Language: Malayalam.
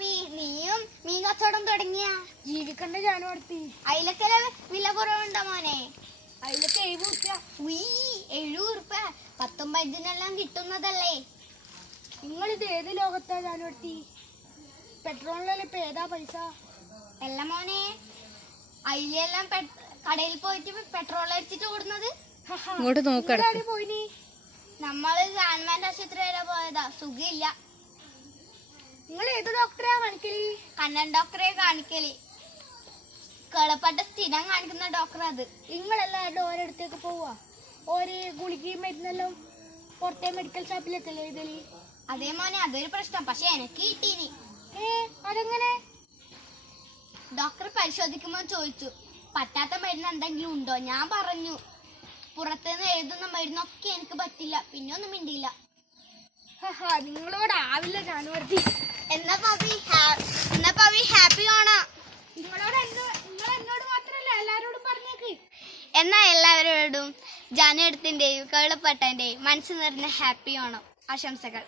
പവി, നീയും മീൻ കച്ചവടം തുടങ്ങിയ? ജീവിക്കണ്ട ജാനുവടുത്തി. അതിലൊക്കെ വില കുറവുണ്ടോ മോനെ? അതിലൊക്കെ 70 70 19 കിട്ടുന്നതല്ലേ? നിങ്ങളിത് ഏത് ലോകത്താ ജാനുവടുത്തി? പെട്രോളിനെല്ലാം ഇപ്പൊ ഏതാ പൈസ? അല്ല മോനെ, അതിലെല്ലാം കടയിൽ പോയിട്ട് പെട്രോൾ അടിച്ചിട്ട് ഓടുന്നത്. ഇങ്ങോട്ട് നോക്കട. പോയിനി നമ്മള് ഗവൺമെന്റ് ആശുപത്രി വരെ പോയതാ, സുഖമില്ല. നിങ്ങൾ ഏത് ഡോക്ടറാ കാണിക്കല്? കണ്ണൻ ഡോക്ടറെ കാണിക്കല്. കേളപ്പെട്ട സ്ഥിരം കാണിക്കുന്ന ഡോക്ടർ അത്. നിങ്ങളെല്ലാവരുടെ ഓരോടത്തേക്ക് പോവാ? ഓരോ ഗുളികയും മരുന്നെല്ലാം പുറത്തെ മെഡിക്കൽ ഷോപ്പിലെത്തല്ലേ ഇതല്? അതേ മോനെ, അതൊരു പ്രശ്നം. പക്ഷെ എനിക്ക് കിട്ടീനി. അതെങ്ങനെ? ഡോക്ടർ പരിശോധിക്കുമ്പോൾ ചോദിച്ചു, പറ്റാത്ത മരുന്ന് എന്തെങ്കിലും ഉണ്ടോ? ഞാൻ പറഞ്ഞു, പുറത്തുനിന്ന് എഴുതുന്ന മരുന്നൊക്കെ എനിക്ക് പറ്റില്ല. പിന്നെ ഒന്നും മിണ്ടിയില്ല. നിങ്ങളോട് ആവില്ല ജാനുവടുത്തി. എന്നാ പവി ഹാപ്പി ആണോ? നിങ്ങൾ എന്നോട് മാത്രല്ല എല്ലാരോടും പറഞ്ഞേക്ക്. എന്നാ എല്ലാവരോടും ജാനുവടത്തിന്റെയും കേളപ്പട്ടന്റെയും മനസ്സ് നിറഞ്ഞ ഹാപ്പി ഓണം ആശംസകൾ.